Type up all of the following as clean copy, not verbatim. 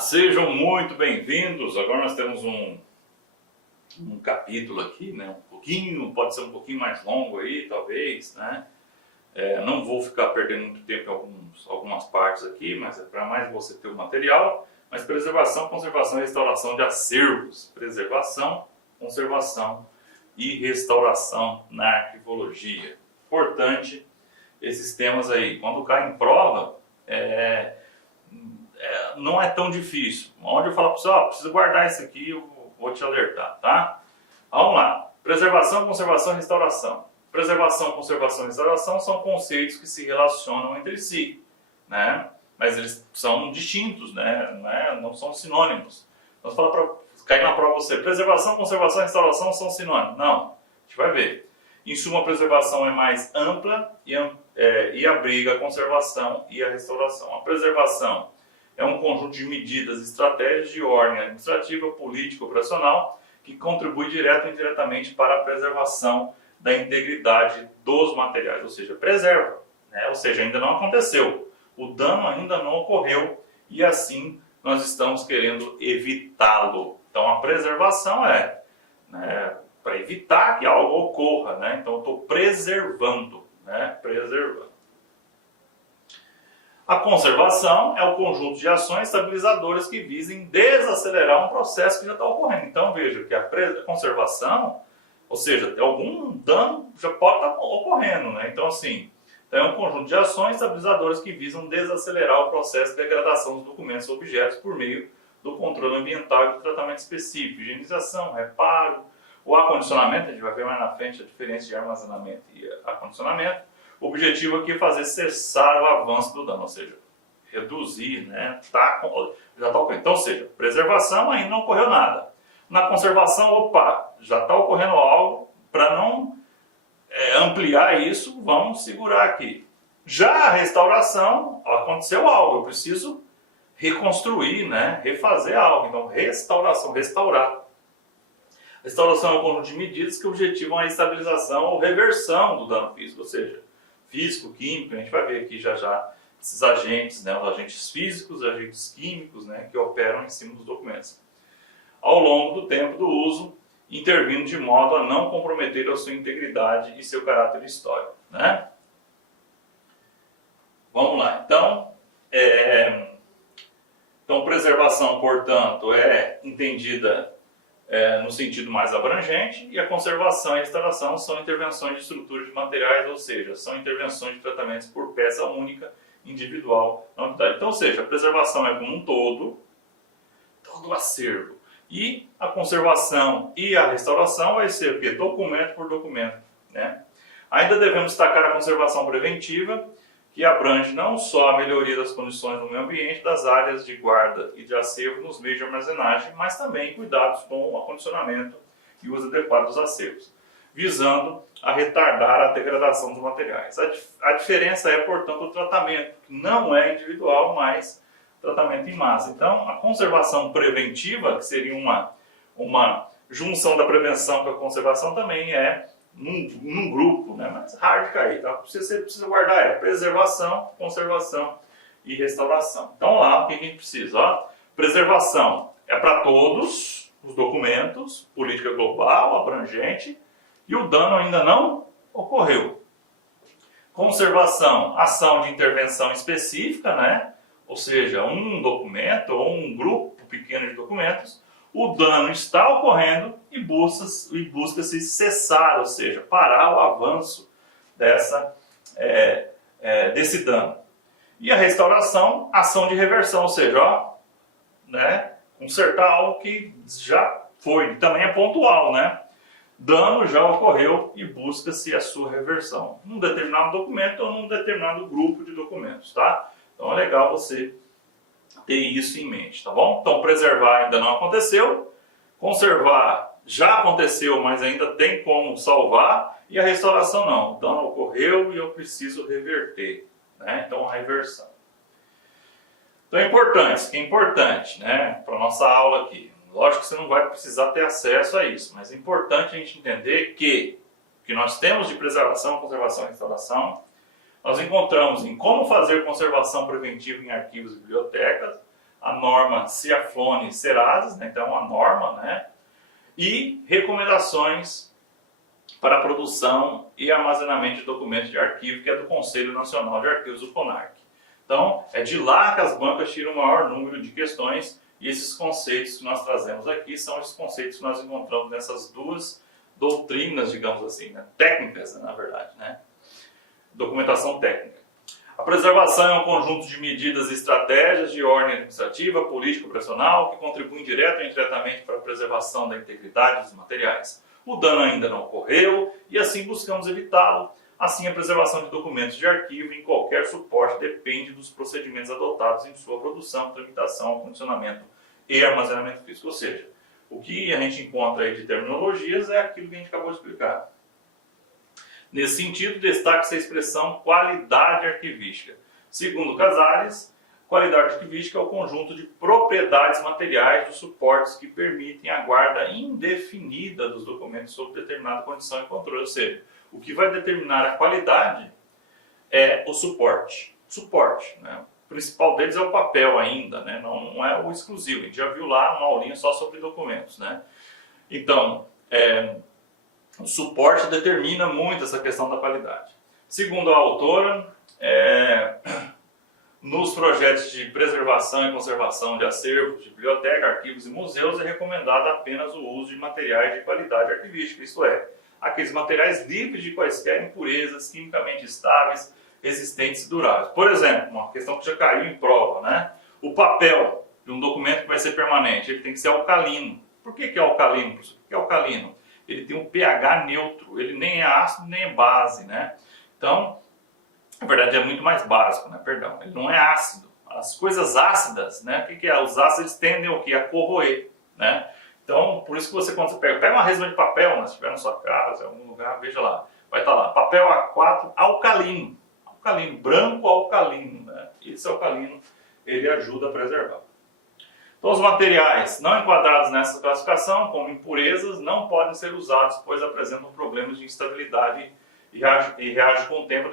Sejam muito bem-vindos. Agora nós temos um capítulo aqui, né? Pode ser um pouquinho mais longo aí, talvez, né? Não vou ficar perdendo muito tempo em algumas partes aqui, mas é para mais você ter o material. Mas preservação, conservação e restauração de acervos. Preservação, conservação e restauração na arquivologia. Importante esses temas aí. Quando cai em prova, não é tão difícil. Onde eu falo para você, precisa guardar isso aqui, eu vou te alertar, tá? Vamos lá. Preservação, conservação e restauração. Preservação, conservação e restauração são conceitos que se relacionam entre si, né? Mas eles são distintos, né? Não são sinônimos. Então, fala para cair na prova você, preservação, conservação e restauração são sinônimos. Não, a gente vai ver. Em suma, a preservação é mais ampla e abriga a conservação e a restauração. A preservação é um conjunto de medidas e estratégias de ordem administrativa, política, operacional, que contribui direto ou indiretamente para a preservação da integridade dos materiais, ou seja, preserva, né? Ou seja, ainda não aconteceu, o dano ainda não ocorreu e assim nós estamos querendo evitá-lo. Então a preservação é, né, para evitar que algo ocorra, né? Então eu estou preservando, né? Preservando. A conservação é o conjunto de ações estabilizadoras que visem desacelerar um processo que já está ocorrendo. Então veja que a conservação, ou seja, algum dano já pode estar ocorrendo, né? Então assim, é um conjunto de ações estabilizadoras que visam desacelerar o processo de degradação dos documentos ou objetos por meio do controle ambiental e do tratamento específico, higienização, reparo, o acondicionamento. A gente vai ver mais na frente a diferença de armazenamento e acondicionamento. O objetivo aqui é fazer cessar o avanço do dano, ou seja, reduzir, né? Já está ocorrendo. Então, ou seja, preservação ainda não ocorreu nada. Na conservação, já está ocorrendo algo, para não ampliar isso, vamos segurar aqui. Já a restauração, aconteceu algo, eu preciso reconstruir, né? Refazer algo. Então, restauração, restaurar. Restauração é um conjunto de medidas que objetivam a estabilização ou reversão do dano físico, ou seja, físico, químico. A gente vai ver aqui já esses agentes, né? Os agentes físicos, os agentes químicos, né? Que operam em cima dos documentos. Ao longo do tempo do uso, intervindo de modo a não comprometer a sua integridade e seu caráter histórico, né? Vamos lá. Então, preservação, portanto, é entendida no sentido mais abrangente, e a conservação e a restauração são intervenções de estruturas de materiais, ou seja, são intervenções de tratamentos por peça única, individual, na unidade. Então, ou seja, a preservação é como um todo o acervo. E a conservação e a restauração vai ser o quê? Documento por documento, né? Ainda devemos destacar a conservação preventiva, que abrange não só a melhoria das condições do meio ambiente, das áreas de guarda e de acervo nos meios de armazenagem, mas também cuidados com o acondicionamento e uso adequado dos acervos, visando a retardar a degradação dos materiais. A diferença é, portanto, o tratamento, que não é individual, mas tratamento em massa. Então, a conservação preventiva, que seria uma junção da prevenção com a conservação, também é num grupo, né? Mas raro de cair, tá? Você precisa guardar preservação, conservação e restauração. Então lá, o que a gente precisa? Preservação é para todos os documentos, política global, abrangente, e o dano ainda não ocorreu. Conservação, ação de intervenção específica, né? Ou seja, um documento ou um grupo pequeno de documentos, o dano está ocorrendo e busca-se cessar, ou seja, parar o avanço desse dano. E a restauração, ação de reversão, ou seja, né, consertar algo que já foi, também é pontual, né? Dano já ocorreu e busca-se a sua reversão num determinado documento ou num determinado grupo de documentos, tá? Então é legal você ter isso em mente, tá bom? Então preservar ainda não aconteceu, conservar já aconteceu, mas ainda tem como salvar, e a restauração não. O dano ocorreu e eu preciso reverter, né? Então a reversão. Então é importante, né, para a nossa aula aqui. Lógico que você não vai precisar ter acesso a isso, mas é importante a gente entender que o que nós temos de preservação, conservação e restauração, nós encontramos em como fazer conservação preventiva em arquivos e bibliotecas, a norma Ciafone-Serases, né? Então a norma, né? E recomendações para a produção e armazenamento de documentos de arquivo, que é do Conselho Nacional de Arquivos do CONARC. Então, é de lá que as bancas tiram o maior número de questões, e esses conceitos que nós trazemos aqui são esses conceitos que nós encontramos nessas duas doutrinas, digamos assim, né? Técnicas, né, na verdade, né? Documentação técnica. A preservação é um conjunto de medidas e estratégias de ordem administrativa, política e operacional que contribuem direta ou indiretamente para a preservação da integridade dos materiais. O dano ainda não ocorreu e assim buscamos evitá-lo. Assim, a preservação de documentos de arquivo em qualquer suporte depende dos procedimentos adotados em sua produção, tramitação, acondicionamento e armazenamento físico. Ou seja, o que a gente encontra aí de terminologias é aquilo que a gente acabou de explicar. Nesse sentido, destaca-se a expressão qualidade arquivística. Segundo Casares, qualidade arquivística é o conjunto de propriedades materiais dos suportes que permitem a guarda indefinida dos documentos sob determinada condição e controle. Ou seja, o que vai determinar a qualidade é o suporte. Suporte, né? O principal deles é o papel ainda, né? Não é o exclusivo. A gente já viu lá uma aulinha só sobre documentos, né? Então, o suporte determina muito essa questão da qualidade. Segundo a autora, nos projetos de preservação e conservação de acervos, de biblioteca, arquivos e museus é recomendado apenas o uso de materiais de qualidade arquivística, isto é, aqueles materiais livres de quaisquer impurezas, quimicamente estáveis, resistentes e duráveis. Por exemplo, uma questão que já caiu em prova, né? O papel de um documento que vai ser permanente, ele tem que ser alcalino. Por que é alcalino, professor? Por que é alcalino? Ele tem um pH neutro, ele nem é ácido nem é base, né? Então, na verdade é muito mais básico, né? Perdão, ele não é ácido. As coisas ácidas, né? O que é? Os ácidos eles tendem o quê? A corroer, né? Então, por isso que você, quando você pega uma resma de papel, né? Se estiver na sua casa, em algum lugar, veja lá, vai estar lá, papel A4 alcalino, branco alcalino, né? Esse alcalino, ele ajuda a preservar. Então, os materiais não enquadrados nessa classificação, como impurezas, não podem ser usados, pois apresentam problemas de instabilidade e reagem com o tempo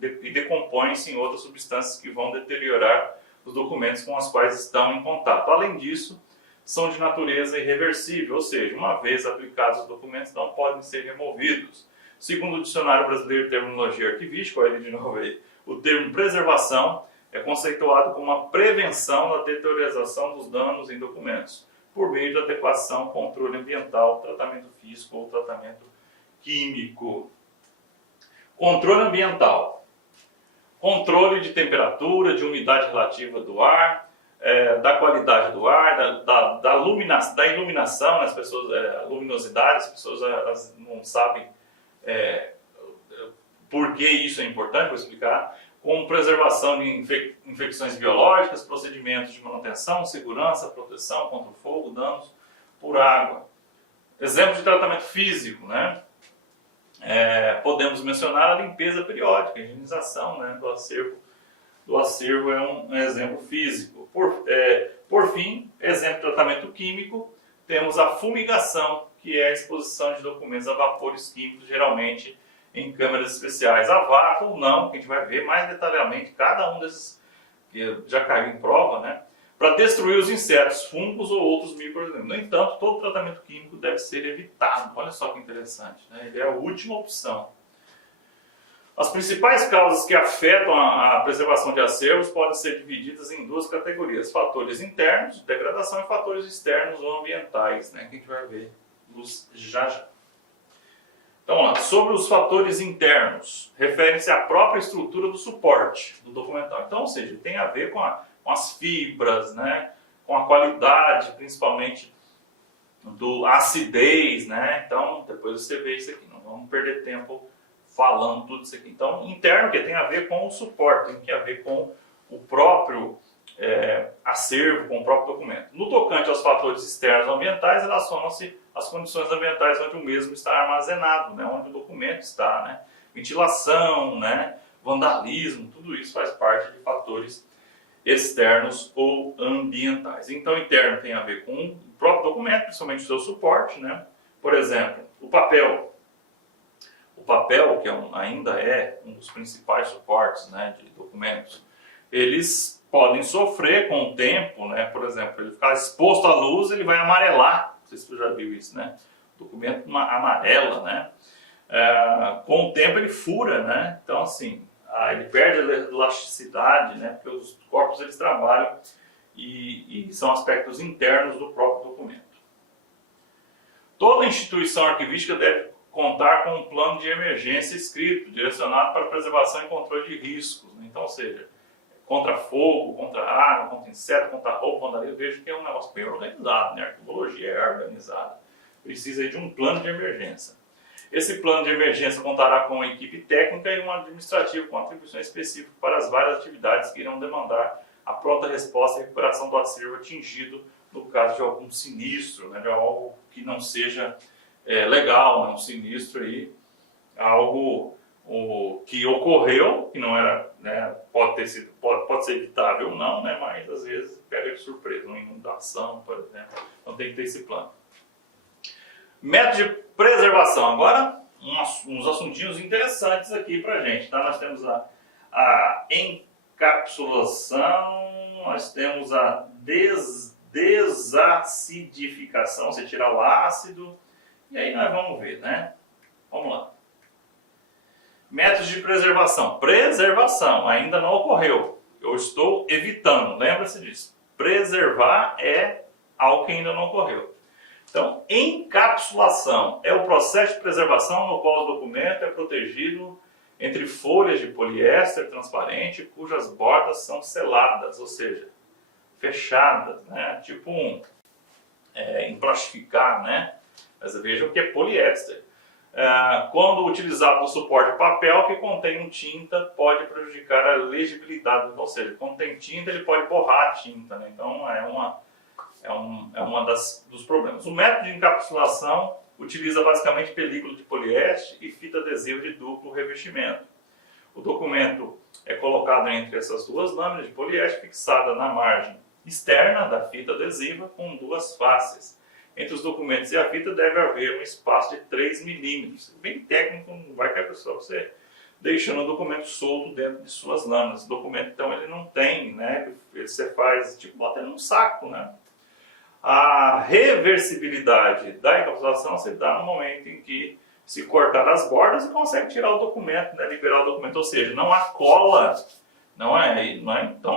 e decompõem-se em outras substâncias que vão deteriorar os documentos com os quais estão em contato. Além disso, são de natureza irreversível, ou seja, uma vez aplicados os documentos não podem ser removidos. Segundo o Dicionário Brasileiro de Terminologia Arquivística, olha ele de novo aí, o termo preservação é conceituado como uma prevenção da deteriorização dos danos em documentos, por meio de adequação, controle ambiental, tratamento físico ou tratamento químico. Controle ambiental. Controle de temperatura, de umidade relativa do ar, da qualidade do ar, da iluminação, né? As pessoas, a luminosidade, as pessoas não sabem por que isso é importante, vou explicar. Com preservação de infecções biológicas, procedimentos de manutenção, segurança, proteção contra o fogo, danos por água. Exemplo de tratamento físico, né? Podemos mencionar a limpeza periódica, a higienização, né, do acervo. Do acervo é um exemplo físico. Por fim, exemplo de tratamento químico, temos a fumigação, que é a exposição de documentos a vapores químicos, geralmente em câmeras especiais a vácuo ou não, que a gente vai ver mais detalhadamente cada um desses que já caiu em prova, né, para destruir os insetos, fungos ou outros micro-organismos. No entanto, todo tratamento químico deve ser evitado. Olha só que interessante, né? Ele é a última opção. As principais causas que afetam a preservação de acervos podem ser divididas em duas categorias: fatores internos, degradação, e fatores externos ou ambientais, né, que a gente vai ver já já. Então, ó, sobre os fatores internos, referem-se à própria estrutura do suporte do documental. Então, ou seja, tem a ver com as fibras, né, com a qualidade, principalmente a acidez, né? Então, depois você vê isso aqui, não vamos perder tempo falando tudo isso aqui. Então, interno, que tem a ver com o suporte, tem a ver com o próprio acervo, com o próprio documento. No tocante aos fatores externos ambientais, relacionam-se às condições ambientais onde o mesmo está armazenado, né? Onde o documento está, né? Ventilação, né? Vandalismo, tudo isso faz parte de fatores externos ou ambientais. Então, interno tem a ver com o próprio documento, principalmente o seu suporte, né? Por exemplo, o papel. O papel, que ainda é um dos principais suportes, né, de documentos, eles podem sofrer com o tempo, né? Por exemplo, ele ficar exposto à luz, ele vai amarelar. Não sei se você já viu isso, né? O documento amarela, né? Com o tempo ele fura, né? Então, assim, ele perde a elasticidade, né? Porque os corpos eles trabalham e são aspectos internos do próprio documento. Toda instituição arquivística deve contar com um plano de emergência escrito, direcionado para preservação e controle de riscos. Né? Então, ou seja, contra fogo, contra água, contra inseto, contra roubo, vandalismo, eu vejo que é um negócio bem organizado, né? A arquivologia é organizada. Precisa de um plano de emergência. Esse plano de emergência contará com uma equipe técnica e um administrativo com atribuições específicas para as várias atividades que irão demandar a pronta resposta e recuperação do acervo atingido no caso de algum sinistro, né? De algo que não seja legal, né? Um sinistro aí, algo que ocorreu, que não era, né? Pode ser evitável ou não, né? Mas às vezes pega de surpresa, uma inundação, por exemplo. Então tem que ter esse plano. Método de preservação. Agora, uns assuntinhos interessantes aqui pra gente, tá? Nós temos a encapsulação, nós temos a desacidificação, você tirar o ácido, e aí nós vamos ver, né? Vamos lá. Métodos de preservação. Preservação ainda não ocorreu. Eu estou evitando, lembra-se disso. Preservar é algo que ainda não ocorreu. Então, encapsulação é o processo de preservação no qual o documento é protegido entre folhas de poliéster transparente cujas bordas são seladas, ou seja, fechadas, né? Tipo emplastificar, né? Mas vejam que é poliéster. Quando utilizado no suporte de papel que contém tinta, pode prejudicar a legibilidade, ou seja, quando tem tinta ele pode borrar a tinta, né? Então é uma dos problemas. O método de encapsulação utiliza basicamente película de poliéster e fita adesiva de duplo revestimento. O documento é colocado entre essas duas lâminas de poliéster fixada na margem externa da fita adesiva com duas faces. Entre os documentos e a fita deve haver um espaço de 3 milímetros. Bem técnico, não vai cair pessoal você deixando o documento solto dentro de suas lâminas. O documento, então, ele não tem, né? Você faz, tipo, bota ele num saco, né? A reversibilidade da encapsulação se dá no momento em que se cortar as bordas e consegue tirar o documento, né, liberar o documento, ou seja, não há cola, então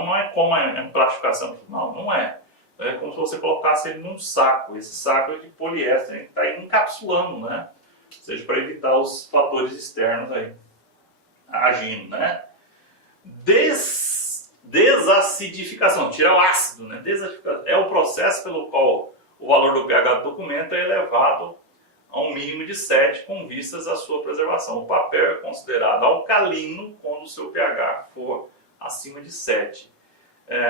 não é como a plastificação, não é. É como se você colocasse ele num saco, esse saco é de poliéster, ele está encapsulando, né, ou seja, para evitar os fatores externos aí agindo, né. Desacidificação, tirar o ácido, né? É o processo pelo qual o valor do pH do documento é elevado a um mínimo de 7 com vistas à sua preservação. O papel é considerado alcalino quando o seu pH for acima de 7.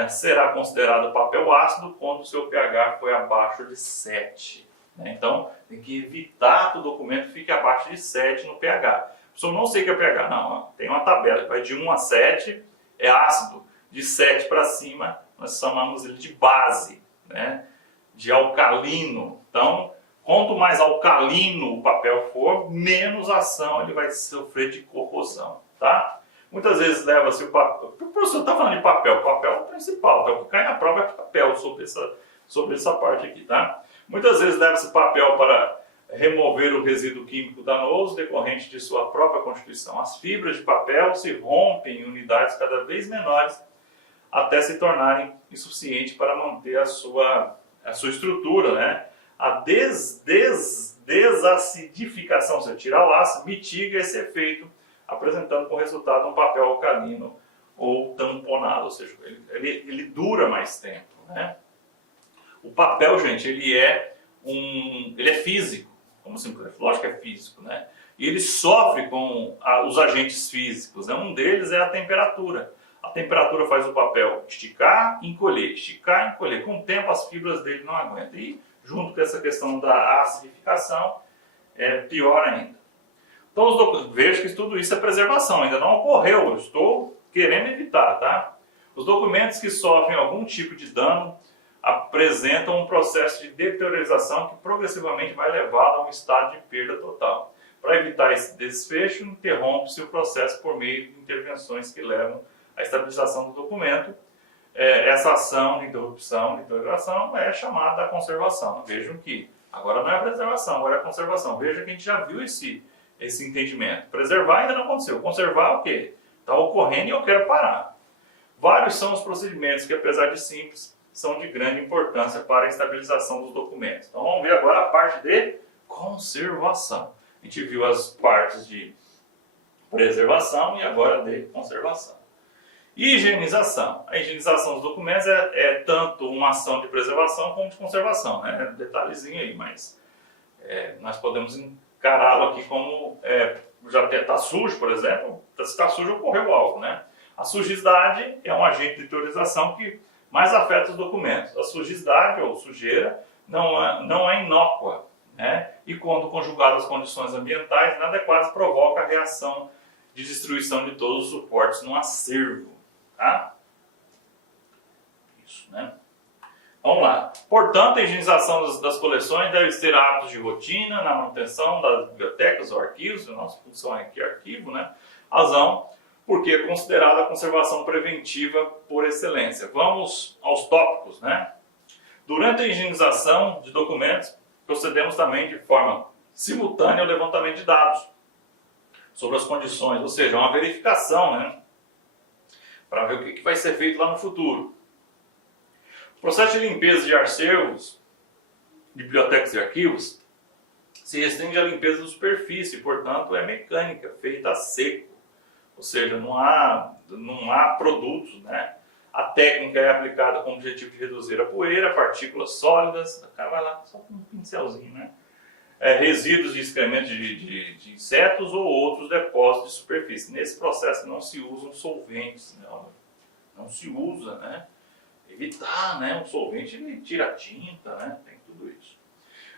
Será considerado papel ácido quando o seu pH for abaixo de 7. Né? Então, tem que evitar que o documento fique abaixo de 7 no pH. Se eu não sei o que é pH, não, tem uma tabela que vai de 1 a 7, é ácido. De 7 para cima, nós chamamos ele de base, né? De alcalino. Então, quanto mais alcalino o papel for, menos ação ele vai sofrer de corrosão, tá? Muitas vezes leva-se o papel... O professor está falando de papel, o papel é o principal, então o que cai na prova é papel sobre essa parte aqui, tá? Muitas vezes leva-se papel para remover o resíduo químico danoso decorrente de sua própria constituição. As fibras de papel se rompem em unidades cada vez menores até se tornarem insuficientes para manter a sua estrutura, né? A desacidificação, se tirar o ácido, mitiga esse efeito, apresentando como resultado um papel alcalino ou tamponado, ou seja, ele dura mais tempo, né? O papel, gente, ele é físico, como sempre, lógico que é físico, né? E ele sofre com os agentes físicos, né? Um deles é a temperatura. A temperatura faz o papel esticar e encolher, esticar e encolher. Com o tempo as fibras dele não aguentam. E junto com essa questão da acidificação, é pior ainda. Então vejo que tudo isso é preservação, ainda não ocorreu, eu estou querendo evitar, tá? Os documentos que sofrem algum tipo de dano apresentam um processo de deteriorização que progressivamente vai levá-lo a um estado de perda total. Para evitar esse desfecho, interrompe-se o processo por meio de intervenções que levam à estabilização do documento, essa ação de interrupção, de integração é chamada conservação. Vejam que agora não é a preservação, agora é a conservação. Veja que a gente já viu esse entendimento. Preservar ainda não aconteceu. Conservar é o quê? Está ocorrendo e eu quero parar. Vários são os procedimentos que, apesar de simples, são de grande importância para a estabilização dos documentos. Então vamos ver agora a parte de conservação. A gente viu as partes de preservação e agora de conservação. Higienização. A higienização dos documentos é tanto uma ação de preservação como de conservação. Né? Detalhezinho aí, mas nós podemos encará-lo aqui como já está sujo, por exemplo. Se está sujo, ocorreu algo. Né? A sujidade é um agente de teorização que mais afeta os documentos. A sujidade ou sujeira não é inócua. Né? E quando conjugada às condições ambientais inadequadas, provoca a reação de destruição de todos os suportes no acervo. Tá? Isso, né? Vamos lá. Portanto, a higienização das coleções deve ter hábitos de rotina na manutenção das bibliotecas ou arquivos, a nossa função aqui é arquivo, né? Razão, porque é considerada a conservação preventiva por excelência. Vamos aos tópicos, né? Durante a higienização de documentos, procedemos também de forma simultânea ao levantamento de dados sobre as condições, ou seja, uma verificação, né? Para ver o que vai ser feito lá no futuro. O processo de limpeza de acervos, de bibliotecas e arquivos, se restringe à limpeza da superfície, portanto é mecânica, feita a seco. Ou seja, não há produtos, né? A técnica é aplicada com o objetivo de reduzir a poeira, partículas sólidas, o cara vai lá só com um pincelzinho, né? Resíduos de excremento de insetos ou outros depósitos de superfície. Nesse processo não se usam solventes, não se usa, né? Evitar, né? Um solvente ele tira a tinta, né? Tem tudo isso.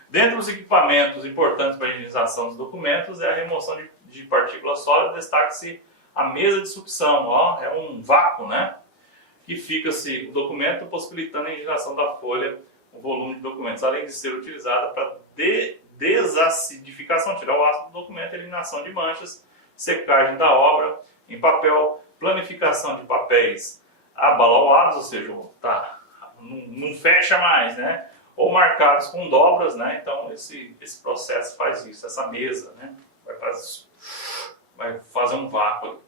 Dentre os equipamentos importantes para a higienização dos documentos é a remoção de partículas sólidas. Destaque-se a mesa de sucção, ó, é um vácuo, né? Que fica-se o documento possibilitando a higienização da folha, o volume de documentos, além de ser utilizada para desacidificação, tirar o ácido do documento, eliminação de manchas, secagem da obra em papel, planificação de papéis abalauados, ou seja, não fecha mais, né? Ou marcados com dobras, né? Então esse processo faz isso, essa mesa, né? Vai fazer um vácuo.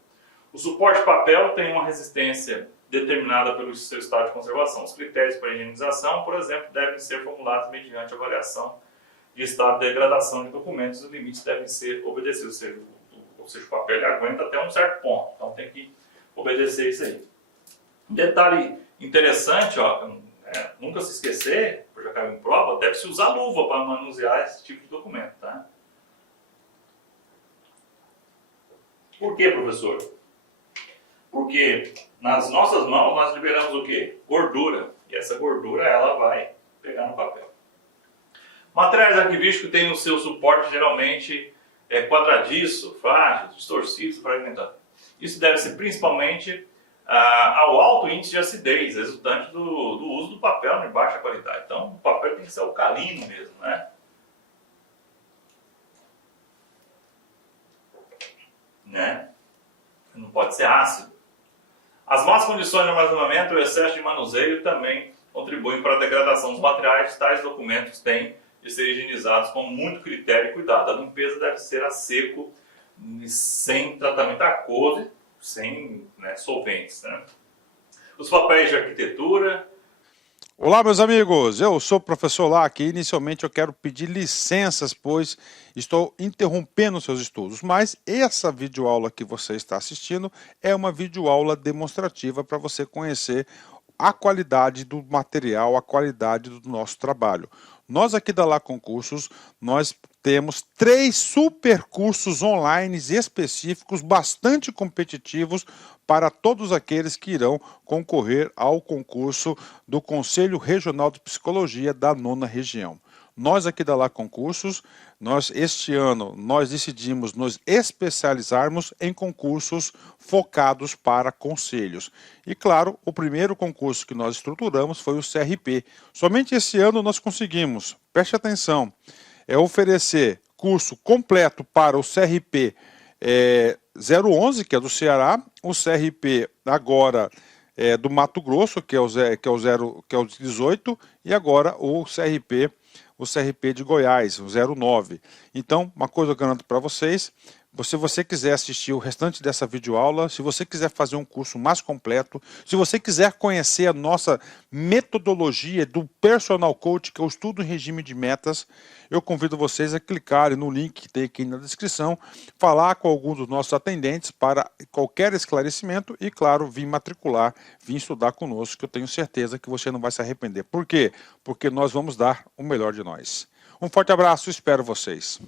O suporte de papel tem uma resistência determinada pelo seu estado de conservação. Os critérios para a higienização, por exemplo, devem ser formulados mediante avaliação de estado de degradação de documentos. Os limites devem ser obedecidos, ou seja, o papel ele aguenta até um certo ponto, então tem que obedecer isso aí. Um detalhe interessante, ó, nunca se esquecer, por já caiu em prova, deve-se usar luva para manusear esse tipo de documento. Tá? Por quê, professor? Porque nas nossas mãos nós liberamos o quê? Gordura. E essa gordura ela vai pegar no papel. Materiais arquivísticos têm o seu suporte geralmente quadradiço, frágil, distorcido, fragmentado. Isso deve-se principalmente ao alto índice de acidez, resultante do uso do papel de baixa qualidade. Então o papel tem que ser alcalino mesmo, né? Não pode ser ácido. As más condições de armazenamento e o excesso de manuseio também contribuem para a degradação dos materiais. Tais documentos têm de ser higienizados com muito critério e cuidado. A limpeza deve ser a seco, sem tratamento aquoso, sem solventes. Né? Os papéis de arquitetura. Olá, meus amigos, eu sou o professor Lac e inicialmente eu quero pedir licenças, pois estou interrompendo seus estudos, mas essa videoaula que você está assistindo é uma videoaula demonstrativa para você conhecer a qualidade do material, a qualidade do nosso trabalho. Nós aqui da Lá Concursos, nós temos 3 super cursos online específicos, bastante competitivos, para todos aqueles que irão concorrer ao concurso do Conselho Regional de Psicologia da 9ª Região. Nós aqui da Lá Concursos, este ano, nós decidimos nos especializarmos em concursos focados para conselhos. E claro, o primeiro concurso que nós estruturamos foi o CRP. Somente esse ano nós conseguimos, preste atenção, oferecer curso completo para o CRP 011, que é do Ceará, o CRP agora do Mato Grosso, que é o 18, e agora o CRP de Goiás, o 09. Então, uma coisa eu garanto para vocês, se você quiser assistir o restante dessa videoaula, se você quiser fazer um curso mais completo, se você quiser conhecer a nossa metodologia do Personal Coach, que eu estudo em regime de metas, eu convido vocês a clicarem no link que tem aqui na descrição, falar com algum dos nossos atendentes para qualquer esclarecimento e, claro, vir matricular, vir estudar conosco, que eu tenho certeza que você não vai se arrepender. Por quê? Porque nós vamos dar o melhor de nós. Um forte abraço, espero vocês.